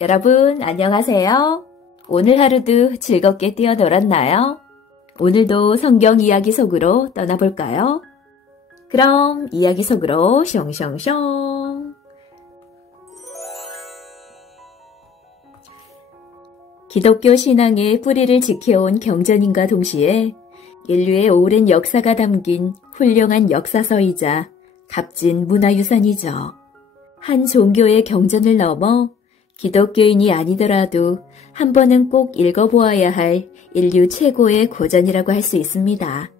여러분, 안녕하세요. 오늘 하루도 즐겁게 뛰어놀았나요? 오늘도 성경 이야기 속으로 떠나볼까요? 그럼 이야기 속으로 숑숑숑. 기독교 신앙의 뿌리를 지켜온 경전인과 동시에 인류의 오랜 역사가 담긴 훌륭한 역사서이자 값진 문화유산이죠. 한 종교의 경전을 넘어 기독교인이 아니더라도 한 번은 꼭 읽어보아야 할 인류 최고의 고전이라고 할 수 있습니다.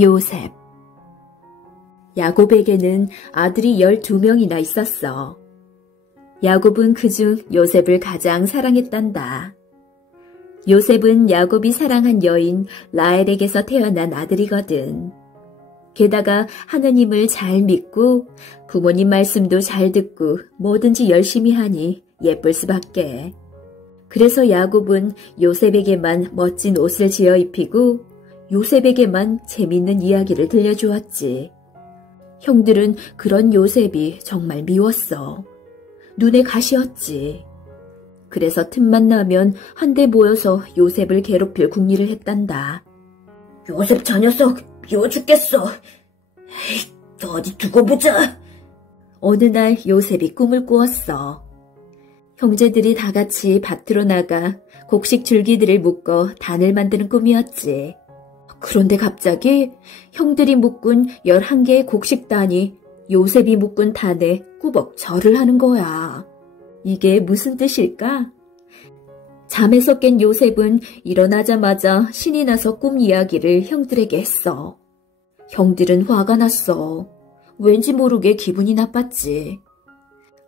요셉. 야곱에게는 아들이 12명이나 있었어. 야곱은 그중 요셉을 가장 사랑했단다. 요셉은 야곱이 사랑한 여인 라헬에게서 태어난 아들이거든. 게다가 하느님을 잘 믿고 부모님 말씀도 잘 듣고 뭐든지 열심히 하니 예쁠 수밖에. 그래서 야곱은 요셉에게만 멋진 옷을 지어 입히고 요셉에게만 재밌는 이야기를 들려주었지. 형들은 그런 요셉이 정말 미웠어. 눈에 가시였지. 그래서 틈만 나면 한데 모여서 요셉을 괴롭힐 궁리를 했단다. 요셉 저 녀석 미워 죽겠어. 에이, 어디 두고 보자. 어느 날 요셉이 꿈을 꾸었어. 형제들이 다 같이 밭으로 나가 곡식 줄기들을 묶어 단을 만드는 꿈이었지. 그런데 갑자기 형들이 묶은 11개의 곡식단이 요셉이 묶은 단에 꾸벅 절을 하는 거야. 이게 무슨 뜻일까? 잠에서 깬 요셉은 일어나자마자 신이 나서 꿈 이야기를 형들에게 했어. 형들은 화가 났어. 왠지 모르게 기분이 나빴지.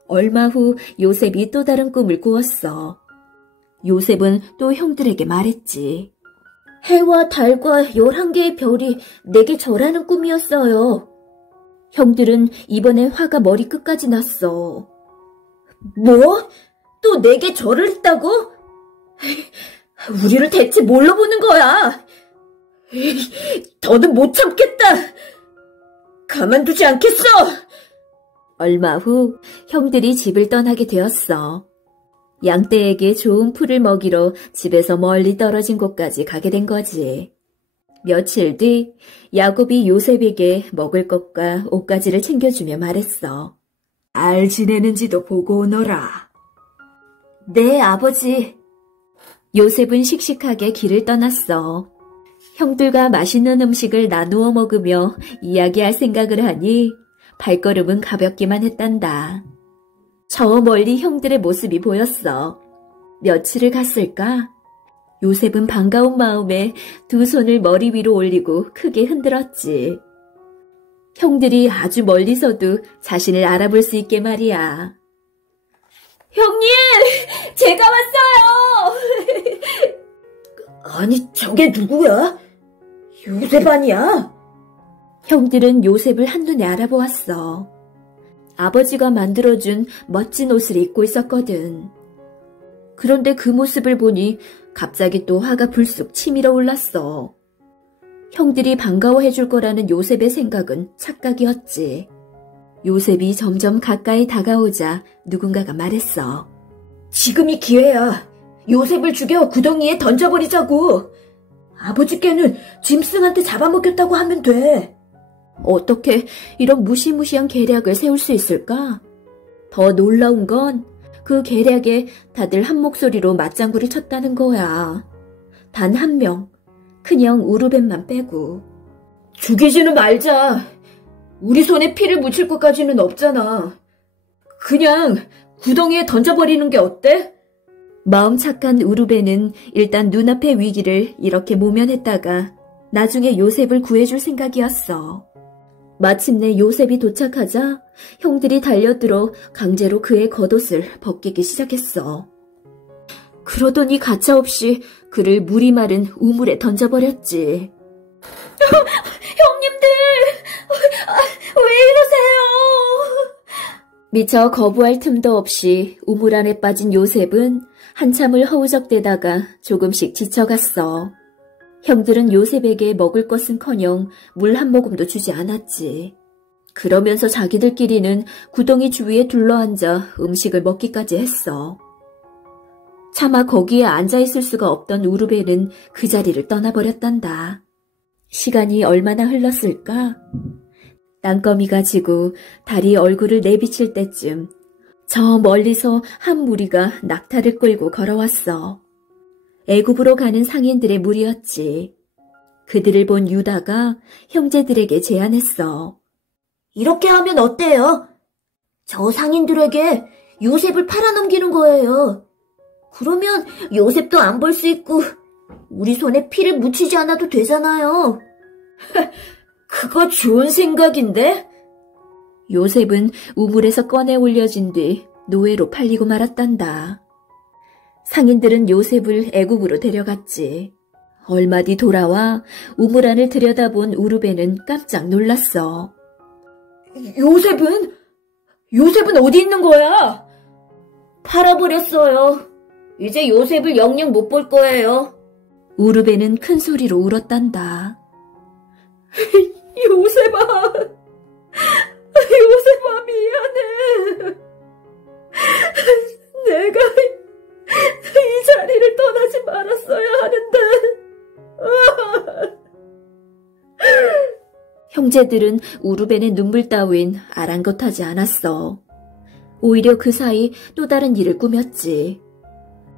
얼마 후 요셉이 또 다른 꿈을 꾸었어. 요셉은 또 형들에게 말했지. 해와 달과 11개의 별이 내게 절하는 꿈이었어요. 형들은 이번에 화가 머리끝까지 났어. 뭐? 또 내게 절을 했다고? 우리를 대체 뭘로 보는 거야? 더는 못 참겠다. 가만두지 않겠어. 얼마 후 형들이 집을 떠나게 되었어. 양떼에게 좋은 풀을 먹이러 집에서 멀리 떨어진 곳까지 가게 된 거지. 며칠 뒤 야곱이 요셉에게 먹을 것과 옷가지를 챙겨주며 말했어. 잘 지내는지도 보고 오너라. 네, 아버지. 요셉은 씩씩하게 길을 떠났어. 형들과 맛있는 음식을 나누어 먹으며 이야기할 생각을 하니 발걸음은 가볍기만 했단다. 저 멀리 형들의 모습이 보였어. 며칠을 갔을까? 요셉은 반가운 마음에 두 손을 머리 위로 올리고 크게 흔들었지. 형들이 아주 멀리서도 자신을 알아볼 수 있게 말이야. 형님! 제가 왔어요! 아니, 저게 누구야? 요셉 아니야? 형들은 요셉을 한눈에 알아보았어. 아버지가 만들어준 멋진 옷을 입고 있었거든. 그런데 그 모습을 보니 갑자기 또 화가 불쑥 치밀어 올랐어. 형들이 반가워해줄 거라는 요셉의 생각은 착각이었지. 요셉이 점점 가까이 다가오자 누군가가 말했어. 지금이 기회야. 요셉을 죽여 구덩이에 던져버리자고. 아버지께는 짐승한테 잡아먹였다고 하면 돼. 어떻게 이런 무시무시한 계략을 세울 수 있을까? 더 놀라운 건 그 계략에 다들 한 목소리로 맞장구를 쳤다는 거야. 단 한 명, 그냥 우르벤만 빼고. 죽이지는 말자. 우리 손에 피를 묻힐 것까지는 없잖아. 그냥 구덩이에 던져버리는 게 어때? 마음 착한 우르벤은 일단 눈앞의 위기를 이렇게 모면했다가 나중에 요셉을 구해줄 생각이었어. 마침내 요셉이 도착하자 형들이 달려들어 강제로 그의 겉옷을 벗기기 시작했어. 그러더니 가차없이 그를 물이 마른 우물에 던져버렸지. 형님들! 왜 이러세요? 미처 거부할 틈도 없이 우물 안에 빠진 요셉은 한참을 허우적대다가 조금씩 지쳐갔어. 형들은 요셉에게 먹을 것은커녕 물 한 모금도 주지 않았지. 그러면서 자기들끼리는 구덩이 주위에 둘러앉아 음식을 먹기까지 했어. 차마 거기에 앉아있을 수가 없던 우르베는 그 자리를 떠나버렸단다. 시간이 얼마나 흘렀을까? 땅거미가 지고 달이 얼굴을 내비칠 때쯤 저 멀리서 한 무리가 낙타를 끌고 걸어왔어. 애굽으로 가는 상인들의 무리였지. 그들을 본 유다가 형제들에게 제안했어. 이렇게 하면 어때요? 저 상인들에게 요셉을 팔아넘기는 거예요. 그러면 요셉도 안 볼 수 있고 우리 손에 피를 묻히지 않아도 되잖아요. 그거 좋은 생각인데? 요셉은 우물에서 꺼내 올려진 뒤 노예로 팔리고 말았단다. 상인들은 요셉을 애굽으로 데려갔지. 얼마 뒤 돌아와 우물 안을 들여다본 우르베는 깜짝 놀랐어. 요셉은 어디 있는 거야? 팔아버렸어요. 이제 요셉을 영영 못 볼 거예요. 우르베는 큰 소리로 울었단다. 요셉아, 미안해. 내가 이 자리를 떠나지 말았어야 하는데. 형제들은 우르벤의 눈물 따윈 아랑곳하지 않았어. 오히려 그 사이 또 다른 일을 꾸몄지.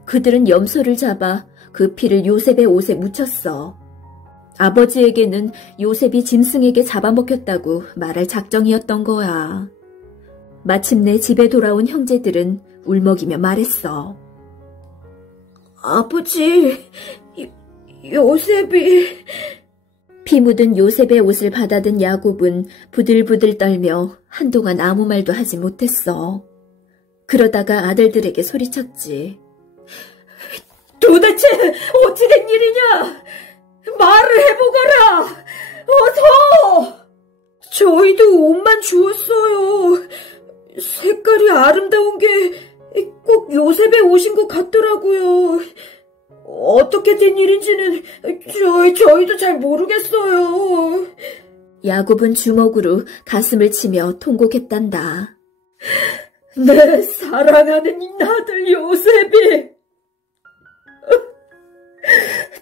그들은 염소를 잡아 그 피를 요셉의 옷에 묻혔어. 아버지에게는 요셉이 짐승에게 잡아먹혔다고 말할 작정이었던 거야. 마침내 집에 돌아온 형제들은 울먹이며 말했어. 아버지, 요셉이... 피 묻은 요셉의 옷을 받아든 야곱은 부들부들 떨며 한동안 아무 말도 하지 못했어. 그러다가 아들들에게 소리쳤지. 도대체 어찌 된 일이냐? 말을 해보거라! 어서! 저희도 옷만 주었어요. 색깔이 아름다운 게 꼭 요셉의 옷인 것 같더라고요. 어떻게 된 일인지는 저희도 잘 모르겠어요. 야곱은 주먹으로 가슴을 치며 통곡했단다. 내 사랑하는 아들 요셉이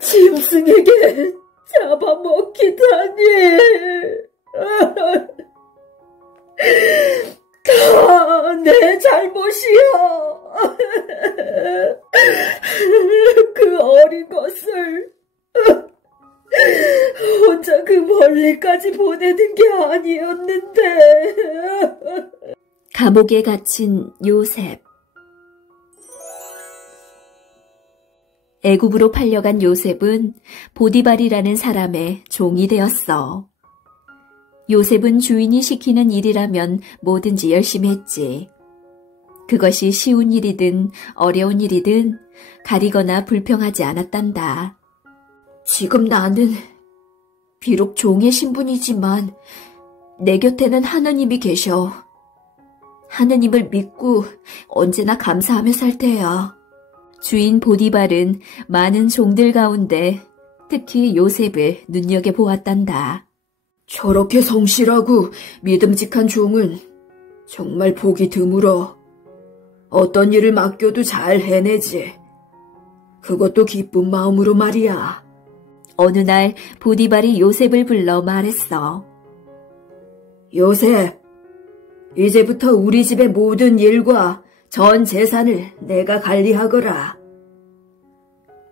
짐승에게 잡아먹히다니. 다 내 잘못이야. 그 어린 것을 혼자 그 멀리까지 보내는 게 아니었는데. 감옥에 갇힌 요셉. 애굽으로 팔려간 요셉은 보디발이라는 사람의 종이 되었어. 요셉은 주인이 시키는 일이라면 뭐든지 열심히 했지. 그것이 쉬운 일이든 어려운 일이든 가리거나 불평하지 않았단다. 지금 나는 비록 종의 신분이지만 내 곁에는 하느님이 계셔. 하느님을 믿고 언제나 감사하며 살 테야. 주인 보디발은 많은 종들 가운데 특히 요셉을 눈여겨보았단다. 저렇게 성실하고 믿음직한 종은 정말 보기 드물어. 어떤 일을 맡겨도 잘 해내지. 그것도 기쁜 마음으로 말이야. 어느 날 보디발이 요셉을 불러 말했어. 요셉, 이제부터 우리 집의 모든 일과 전 재산을 내가 관리하거라.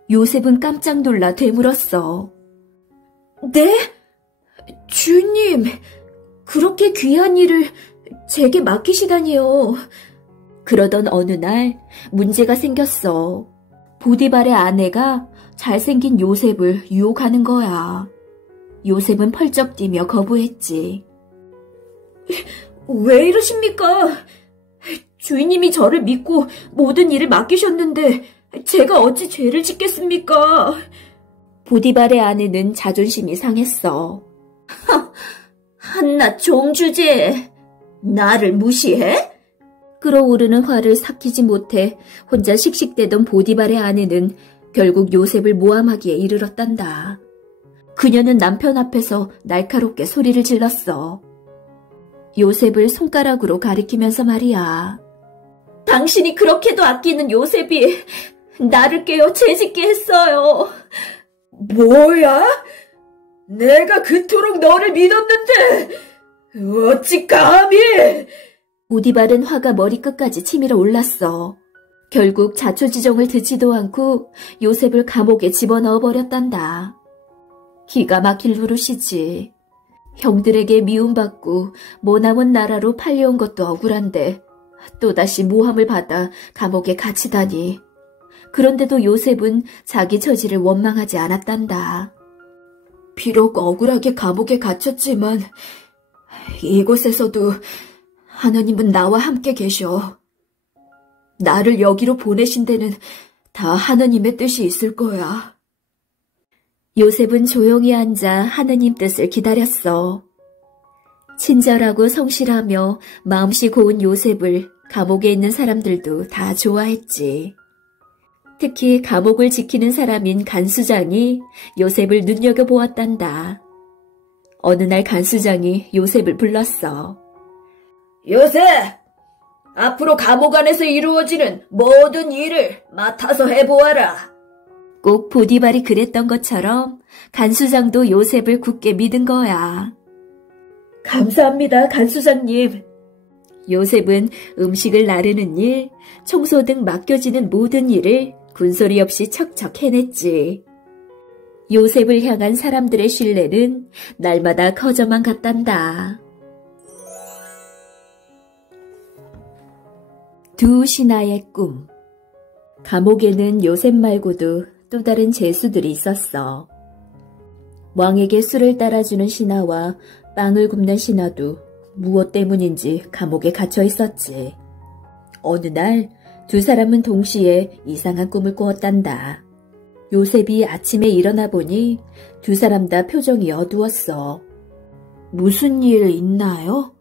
요셉은 깜짝 놀라 되물었어. 네? 주님, 그렇게 귀한 일을 제게 맡기시다니요. 그러던 어느 날 문제가 생겼어. 보디발의 아내가 잘생긴 요셉을 유혹하는 거야. 요셉은 펄쩍 뛰며 거부했지. 왜 이러십니까? 주인님이 저를 믿고 모든 일을 맡기셨는데 제가 어찌 죄를 짓겠습니까? 보디발의 아내는 자존심이 상했어. 한낱 종주제, 나를 무시해? 끓어오르는 화를 삭히지 못해 혼자 씩씩대던 보디발의 아내는 결국 요셉을 모함하기에 이르렀단다. 그녀는 남편 앞에서 날카롭게 소리를 질렀어. 요셉을 손가락으로 가리키면서 말이야. 당신이 그렇게도 아끼는 요셉이 나를 깨어 죄짓게 했어요. 뭐야? 내가 그토록 너를 믿었는데 어찌 감히! 보디발은 화가 머리끝까지 치밀어 올랐어. 결국 자초지종을 듣지도 않고 요셉을 감옥에 집어넣어 버렸단다. 기가 막힐 노릇이지. 형들에게 미움받고 머나먼 나라로 팔려온 것도 억울한데 또다시 모함을 받아 감옥에 갇히다니. 그런데도 요셉은 자기 처지를 원망하지 않았단다. 비록 억울하게 감옥에 갇혔지만 이곳에서도 하나님은 나와 함께 계셔. 나를 여기로 보내신 데는 다 하나님의 뜻이 있을 거야. 요셉은 조용히 앉아 하나님 뜻을 기다렸어. 친절하고 성실하며 마음씨 고운 요셉을 감옥에 있는 사람들도 다 좋아했지. 특히 감옥을 지키는 사람인 간수장이 요셉을 눈여겨보았단다. 어느 날 간수장이 요셉을 불렀어. 요셉! 앞으로 감옥 안에서 이루어지는 모든 일을 맡아서 해보아라. 꼭 보디발이 그랬던 것처럼 간수장도 요셉을 굳게 믿은 거야. 감사합니다, 간수장님. 요셉은 음식을 나르는 일, 청소 등 맡겨지는 모든 일을 군소리 없이 척척 해냈지. 요셉을 향한 사람들의 신뢰는 날마다 커져만 갔단다. 두 신하의 꿈. 감옥에는 요셉 말고도 또 다른 죄수들이 있었어. 왕에게 술을 따라주는 신하와 빵을 굽는 신하도 무엇 때문인지 감옥에 갇혀 있었지. 어느 날 두 사람은 동시에 이상한 꿈을 꾸었단다. 요셉이 아침에 일어나 보니 두 사람 다 표정이 어두웠어. 무슨 일 있나요?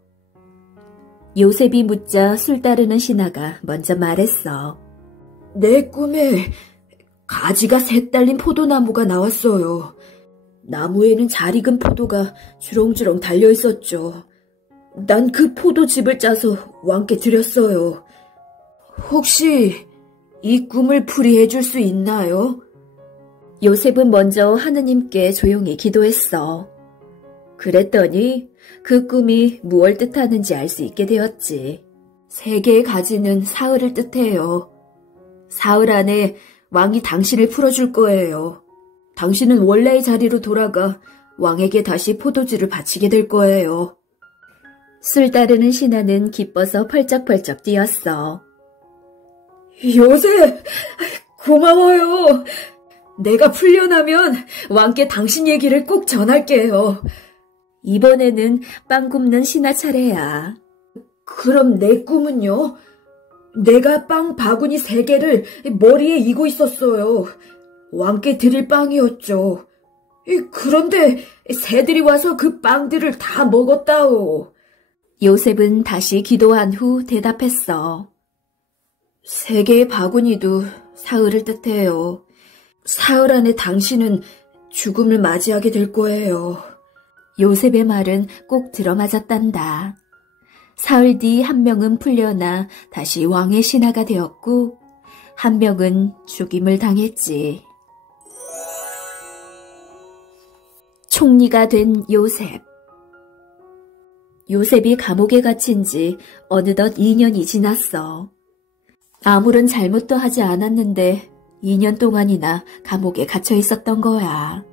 요셉이 묻자 술 따르는 신하가 먼저 말했어. 내 꿈에 가지가 셋 달린 포도나무가 나왔어요. 나무에는 잘 익은 포도가 주렁주렁 달려있었죠. 난 그 포도즙을 짜서 왕께 드렸어요. 혹시 이 꿈을 풀이해 줄 수 있나요? 요셉은 먼저 하느님께 조용히 기도했어. 그랬더니 그 꿈이 무엇을 뜻하는지 알 수 있게 되었지. 세 개의 가지는 사흘을 뜻해요. 사흘 안에 왕이 당신을 풀어줄 거예요. 당신은 원래의 자리로 돌아가 왕에게 다시 포도주를 바치게 될 거예요. 술 따르는 신하는 기뻐서 펄쩍펄쩍 뛰었어. 요셉! 고마워요. 내가 풀려나면 왕께 당신 얘기를 꼭 전할게요. 이번에는 빵 굽는 신하 차례야. 그럼 내 꿈은요? 내가 빵 바구니 3개를 머리에 이고 있었어요. 왕께 드릴 빵이었죠. 그런데 새들이 와서 그 빵들을 다 먹었다오. 요셉은 다시 기도한 후 대답했어. 3개의 바구니도 사흘을 뜻해요. 사흘 안에 당신은 죽음을 맞이하게 될 거예요. 요셉의 말은 꼭 들어맞았단다. 사흘 뒤 한 명은 풀려나 다시 왕의 신하가 되었고 한 명은 죽임을 당했지. 총리가 된 요셉. 요셉이 감옥에 갇힌 지 어느덧 2년이 지났어. 아무런 잘못도 하지 않았는데 2년 동안이나 감옥에 갇혀 있었던 거야.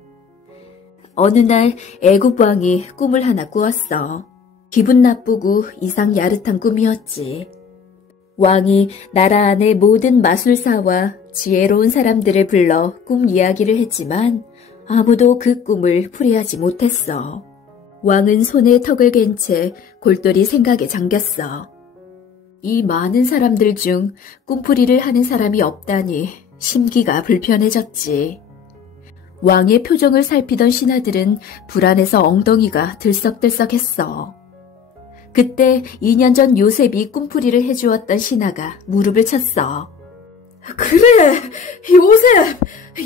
어느 날 애굽 왕이 꿈을 하나 꾸었어. 기분 나쁘고 이상 야릇한 꿈이었지. 왕이 나라 안의 모든 마술사와 지혜로운 사람들을 불러 꿈 이야기를 했지만 아무도 그 꿈을 풀이하지 못했어. 왕은 손에 턱을 갠 채 골똘히 생각에 잠겼어. 이 많은 사람들 중 꿈풀이를 하는 사람이 없다니 심기가 불편해졌지. 왕의 표정을 살피던 신하들은 불안해서 엉덩이가 들썩들썩했어. 그때 2년 전 요셉이 꿈풀이를 해주었던 신하가 무릎을 쳤어. 그래!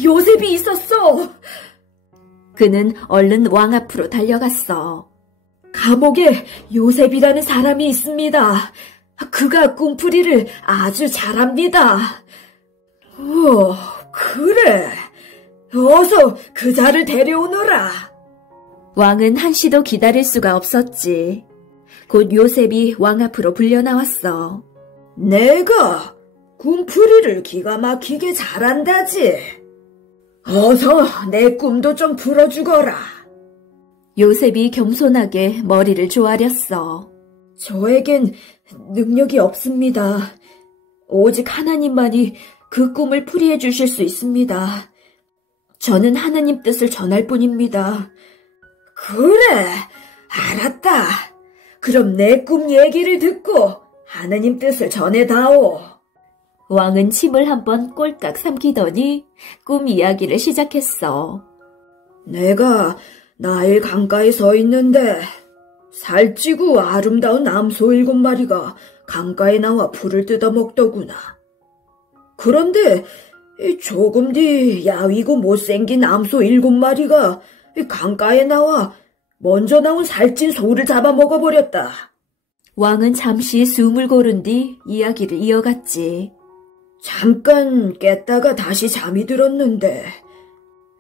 요셉이 있었어! 그는 얼른 왕 앞으로 달려갔어. 감옥에 요셉이라는 사람이 있습니다. 그가 꿈풀이를 아주 잘합니다. 그래. 어서 그자를 데려오너라. 왕은 한시도 기다릴 수가 없었지. 곧 요셉이 왕 앞으로 불려 나왔어. 내가 꿈풀이를 기가 막히게 잘한다지. 어서 내 꿈도 좀 풀어주거라. 요셉이 겸손하게 머리를 조아렸어. 저에겐 능력이 없습니다. 오직 하나님만이 그 꿈을 풀이해 주실 수 있습니다. 저는 하나님 뜻을 전할 뿐입니다. 그래, 알았다. 그럼 내 꿈 얘기를 듣고 하나님 뜻을 전해다오. 왕은 침을 한번 꼴깍 삼키더니 꿈 이야기를 시작했어. 내가 나일 강가에 서 있는데 살찌고 아름다운 암소 7마리가 강가에 나와 풀을 뜯어먹더구나. 그런데 조금 뒤 야위고 못생긴 암소 7마리가 강가에 나와 먼저 나온 살찐 소를 잡아먹어버렸다. 왕은 잠시 숨을 고른 뒤 이야기를 이어갔지. 잠깐 깼다가 다시 잠이 들었는데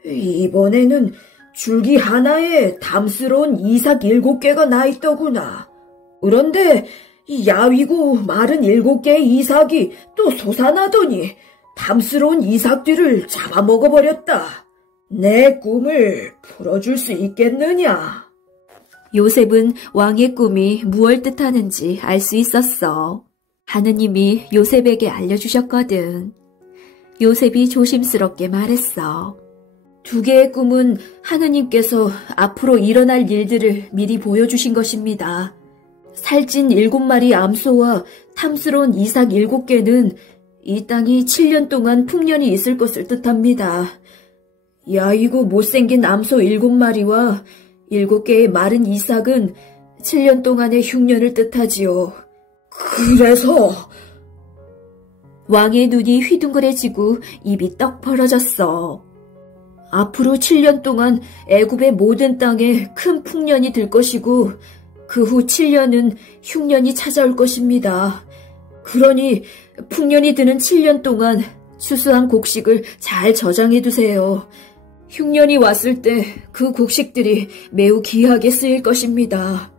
이번에는 줄기 하나에 담스러운 이삭 7개가 나 있더구나. 그런데 야위고 마른 7개의 이삭이 또 솟아나더니 담스러운 이삭 뒤를 잡아먹어버렸다. 내 꿈을 풀어줄 수 있겠느냐? 요셉은 왕의 꿈이 무얼 뜻하는지 알 수 있었어. 하느님이 요셉에게 알려주셨거든. 요셉이 조심스럽게 말했어. 2개의 꿈은 하느님께서 앞으로 일어날 일들을 미리 보여주신 것입니다. 살찐 7마리 암소와 탐스러운 이삭 7개는 이 땅이 7년 동안 풍년이 있을 것을 뜻합니다. 야이고 못생긴 암소 7마리와 7개의 마른 이삭은 7년 동안의 흉년을 뜻하지요. 그래서 왕의 눈이 휘둥그레지고 입이 떡 벌어졌어. 앞으로 7년 동안 애굽의 모든 땅에 큰 풍년이 들 것이고 그 후 7년은 흉년이 찾아올 것입니다. 그러니 풍년이 드는 7년 동안 수수한 곡식을 잘 저장해 두세요. 흉년이 왔을 때 그 곡식들이 매우 귀하게 쓰일 것입니다.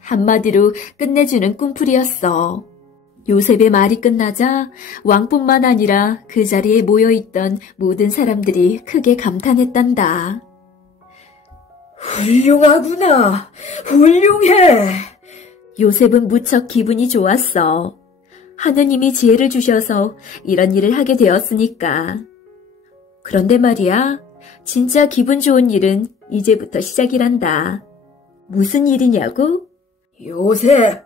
한마디로 끝내주는 꿈풀이였어. 요셉의 말이 끝나자 왕뿐만 아니라 그 자리에 모여있던 모든 사람들이 크게 감탄했단다. 훌륭하구나. 훌륭해. 요셉은 무척 기분이 좋았어. 하느님이 지혜를 주셔서 이런 일을 하게 되었으니까. 그런데 말이야, 진짜 기분 좋은 일은 이제부터 시작이란다. 무슨 일이냐고? 요셉,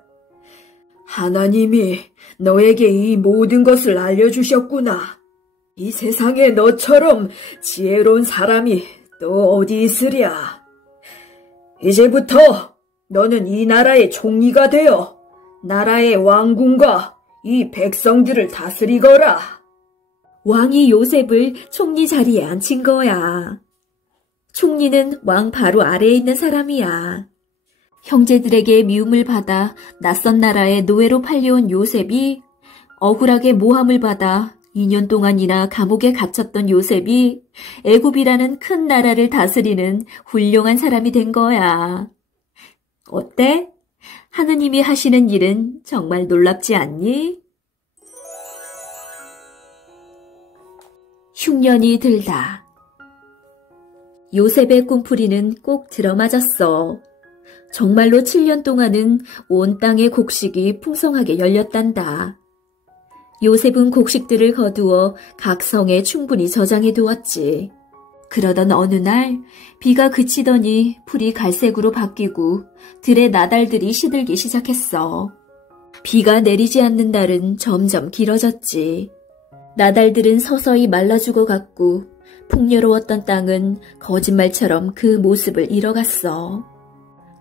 하나님이 너에게 이 모든 것을 알려주셨구나. 이 세상에 너처럼 지혜로운 사람이 또 어디 있으랴. 이제부터 너는 이 나라의 총리가 되어 나라의 왕궁과 이 백성들을 다스리거라. 왕이 요셉을 총리 자리에 앉힌 거야. 총리는 왕 바로 아래에 있는 사람이야. 형제들에게 미움을 받아 낯선 나라에 노예로 팔려온 요셉이 억울하게 모함을 받아 2년 동안이나 감옥에 갇혔던 요셉이 애굽이라는 큰 나라를 다스리는 훌륭한 사람이 된 거야. 어때? 하느님이 하시는 일은 정말 놀랍지 않니? 흉년이 들다. 요셉의 꿈풀이는 꼭 들어맞았어. 정말로 7년 동안은 온 땅의 곡식이 풍성하게 열렸단다. 요셉은 곡식들을 거두어 각 성에 충분히 저장해 두었지. 그러던 어느 날 비가 그치더니 풀이 갈색으로 바뀌고 들의 나달들이 시들기 시작했어. 비가 내리지 않는 날은 점점 길어졌지. 나달들은 서서히 말라 죽어갔고 풍요로웠던 땅은 거짓말처럼 그 모습을 잃어갔어.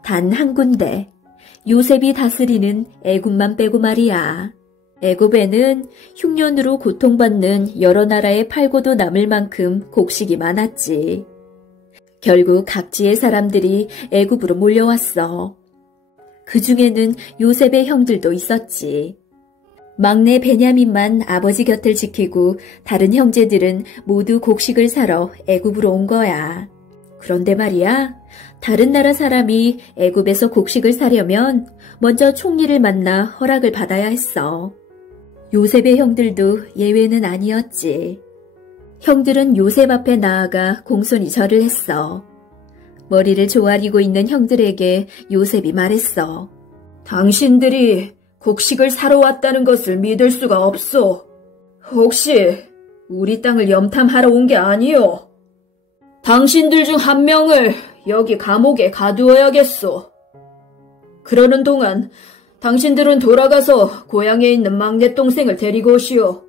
단 한 군데, 요셉이 다스리는 애굽만 빼고 말이야. 애굽에는 흉년으로 고통받는 여러 나라에 팔고도 남을 만큼 곡식이 많았지. 결국 각지의 사람들이 애굽으로 몰려왔어. 그 중에는 요셉의 형들도 있었지. 막내 베냐민만 아버지 곁을 지키고 다른 형제들은 모두 곡식을 사러 애굽으로 온 거야. 그런데 말이야, 다른 나라 사람이 애굽에서 곡식을 사려면 먼저 총리를 만나 허락을 받아야 했어. 요셉의 형들도 예외는 아니었지. 형들은 요셉 앞에 나아가 공손히 절을 했어. 머리를 조아리고 있는 형들에게 요셉이 말했어. 당신들이 곡식을 사러 왔다는 것을 믿을 수가 없소. 혹시 우리 땅을 염탐하러 온 게 아니오? 당신들 중 한 명을 여기 감옥에 가두어야겠소. 그러는 동안 당신들은 돌아가서 고향에 있는 막내 동생을 데리고 오시오.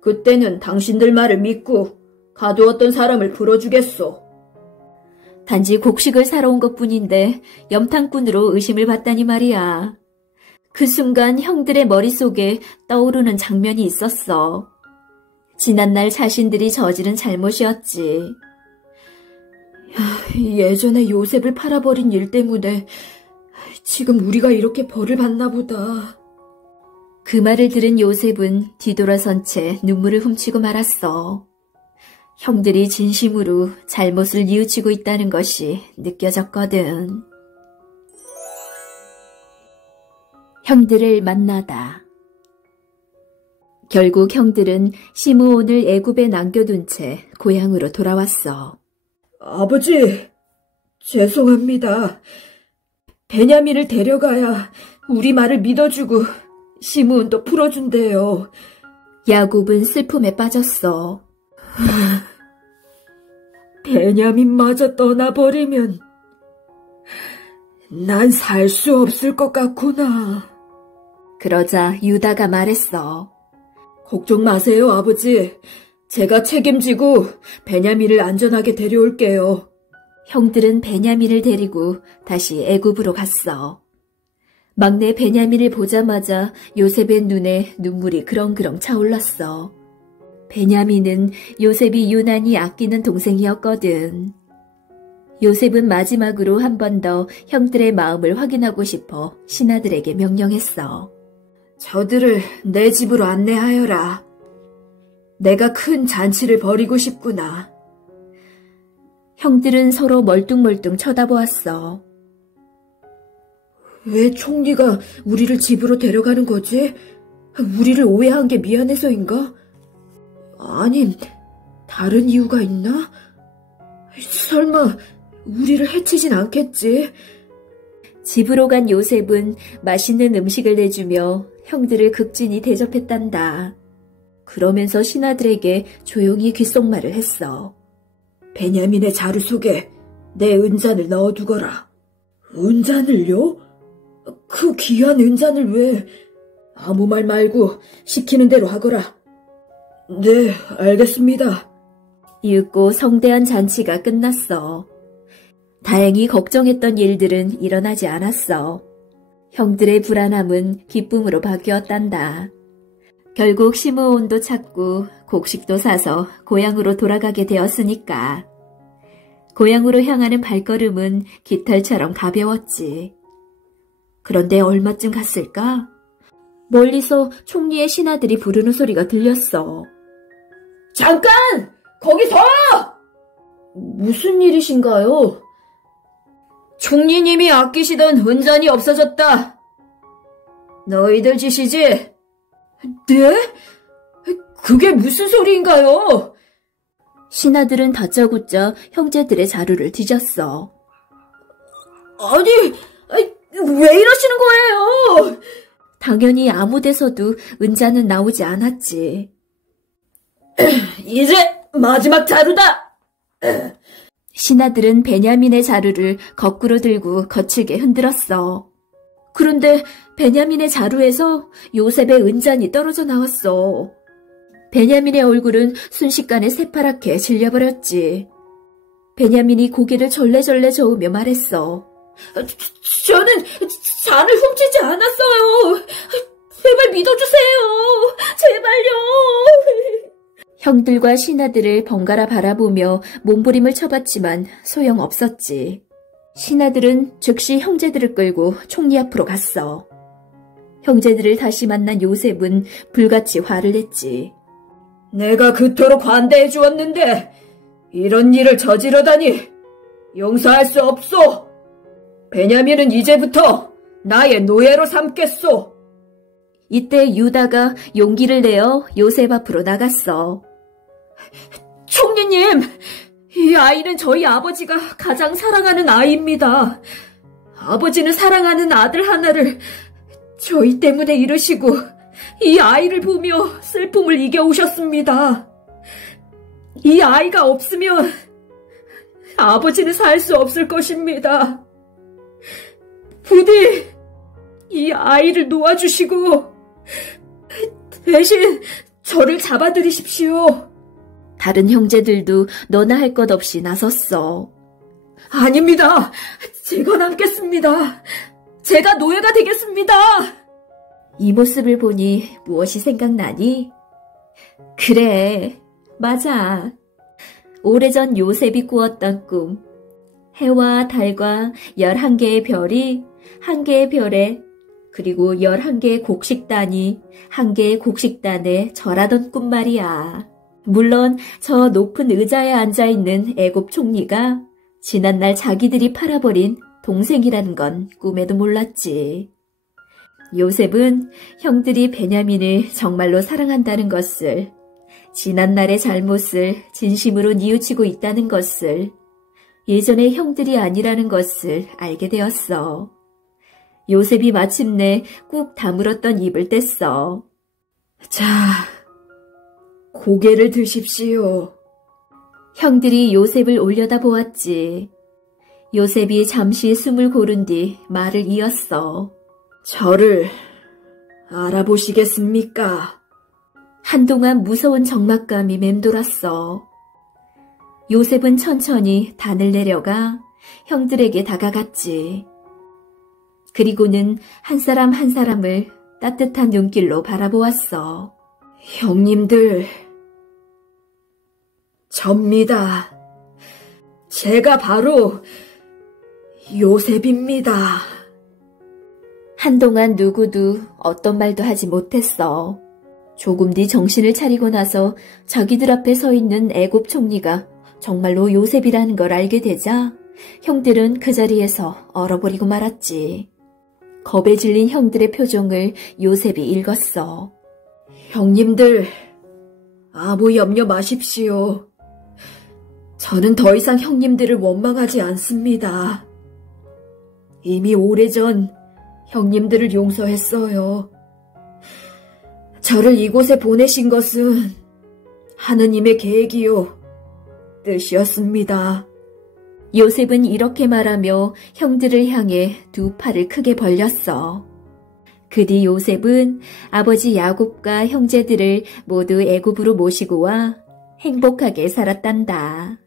그때는 당신들 말을 믿고 가두었던 사람을 풀어주겠소. 단지 곡식을 사러 온 것뿐인데 염탐꾼으로 의심을 받다니 말이야. 그 순간 형들의 머릿속에 떠오르는 장면이 있었어. 지난날 자신들이 저지른 잘못이었지. 예전에 요셉을 팔아버린 일 때문에 지금 우리가 이렇게 벌을 받나 보다. 그 말을 들은 요셉은 뒤돌아선 채 눈물을 훔치고 말았어. 형들이 진심으로 잘못을 뉘우치고 있다는 것이 느껴졌거든. 형들을 만나다. 결국 형들은 시므온을 애굽에 남겨둔 채 고향으로 돌아왔어. 아버지, 죄송합니다. 베냐민을 데려가야 우리 말을 믿어주고 시므온도 풀어준대요. 야곱은 슬픔에 빠졌어. 베냐민마저 떠나버리면 난 살 수 없을 것 같구나. 그러자 유다가 말했어. 걱정 마세요, 아버지. 제가 책임지고 베냐민을 안전하게 데려올게요. 형들은 베냐민을 데리고 다시 애굽으로 갔어. 막내 베냐민을 보자마자 요셉의 눈에 눈물이 그렁그렁 차올랐어. 베냐민은 요셉이 유난히 아끼는 동생이었거든. 요셉은 마지막으로 한 번 더 형들의 마음을 확인하고 싶어 신하들에게 명령했어. 저들을 내 집으로 안내하여라. 내가 큰 잔치를 벌이고 싶구나. 형들은 서로 멀뚱멀뚱 쳐다보았어. 왜 총리가 우리를 집으로 데려가는 거지? 우리를 오해한 게 미안해서인가? 아님, 다른 이유가 있나? 설마 우리를 해치진 않겠지? 집으로 간 요셉은 맛있는 음식을 내주며 형들을 극진히 대접했단다. 그러면서 신하들에게 조용히 귓속말을 했어. 베냐민의 자루 속에 내 은잔을 넣어두거라. 은잔을요? 그 귀한 은잔을 왜? 아무 말 말고 시키는 대로 하거라. 네, 알겠습니다. 이윽고 성대한 잔치가 끝났어. 다행히 걱정했던 일들은 일어나지 않았어. 형들의 불안함은 기쁨으로 바뀌었단다. 결국 시므온도 찾고 곡식도 사서 고향으로 돌아가게 되었으니까. 고향으로 향하는 발걸음은 깃털처럼 가벼웠지. 그런데 얼마쯤 갔을까? 멀리서 총리의 신하들이 부르는 소리가 들렸어. 잠깐! 거기 서! 무슨 일이신가요? 총리님이 아끼시던 은잔이 없어졌다. 너희들 짓이지? 네? 그게 무슨 소리인가요? 신하들은 다짜고짜 형제들의 자루를 뒤졌어. 아니, 왜 이러시는 거예요? 당연히 아무 데서도 은자는 나오지 않았지. 이제 마지막 자루다! 신하들은 베냐민의 자루를 거꾸로 들고 거칠게 흔들었어. 그런데 베냐민의 자루에서 요셉의 은잔이 떨어져 나왔어. 베냐민의 얼굴은 순식간에 새파랗게 질려버렸지. 베냐민이 고개를 절레절레 저으며 말했어. 저는 잔을 훔치지 않았어요. 제발 믿어주세요. 제발요. 형들과 신하들을 번갈아 바라보며 몸부림을 쳐봤지만 소용없었지. 신하들은 즉시 형제들을 끌고 총리 앞으로 갔어. 형제들을 다시 만난 요셉은 불같이 화를 냈지. 내가 그토록 관대해 주었는데 이런 일을 저지르다니 용서할 수 없소. 베냐민은 이제부터 나의 노예로 삼겠소. 이때 유다가 용기를 내어 요셉 앞으로 나갔어. 총리님, 이 아이는 저희 아버지가 가장 사랑하는 아이입니다. 아버지는 사랑하는 아들 하나를 저희 때문에 잃으시고 이 아이를 보며 슬픔을 이겨오셨습니다. 이 아이가 없으면 아버지는 살 수 없을 것입니다. 부디 이 아이를 놓아주시고 대신 저를 잡아들이십시오. 다른 형제들도 너나 할 것 없이 나섰어. 아닙니다. 제가 남겠습니다. 제가 노예가 되겠습니다. 이 모습을 보니 무엇이 생각나니? 그래, 맞아. 오래전 요셉이 꾸었던 꿈. 해와 달과 11개의 별이 1개의 별에 그리고 11개의 곡식단이 1개의 곡식단에 절하던 꿈 말이야. 물론 저 높은 의자에 앉아있는 애굽 총리가 지난날 자기들이 팔아버린 동생이라는 건 꿈에도 몰랐지. 요셉은 형들이 베냐민을 정말로 사랑한다는 것을, 지난날의 잘못을 진심으로 뉘우치고 있다는 것을, 예전의 형들이 아니라는 것을 알게 되었어. 요셉이 마침내 꾹 다물었던 입을 뗐어. 자, 고개를 드십시오. 형들이 요셉을 올려다보았지. 요셉이 잠시 숨을 고른 뒤 말을 이었어. 저를 알아보시겠습니까? 한동안 무서운 적막감이 맴돌았어. 요셉은 천천히 단을 내려가 형들에게 다가갔지. 그리고는 한 사람 한 사람을 따뜻한 눈길로 바라보았어. 형님들, 접니다. 제가 바로 요셉입니다. 한동안 누구도 어떤 말도 하지 못했어. 조금 뒤 정신을 차리고 나서 자기들 앞에 서 있는 애굽 총리가 정말로 요셉이라는 걸 알게 되자 형들은 그 자리에서 얼어버리고 말았지. 겁에 질린 형들의 표정을 요셉이 읽었어. 형님들, 아무 염려 마십시오. 저는 더 이상 형님들을 원망하지 않습니다. 이미 오래전 형님들을 용서했어요. 저를 이곳에 보내신 것은 하느님의 계획이요, 뜻이었습니다. 요셉은 이렇게 말하며 형들을 향해 두 팔을 크게 벌렸어. 그 뒤 요셉은 아버지 야곱과 형제들을 모두 애굽으로 모시고 와 행복하게 살았단다.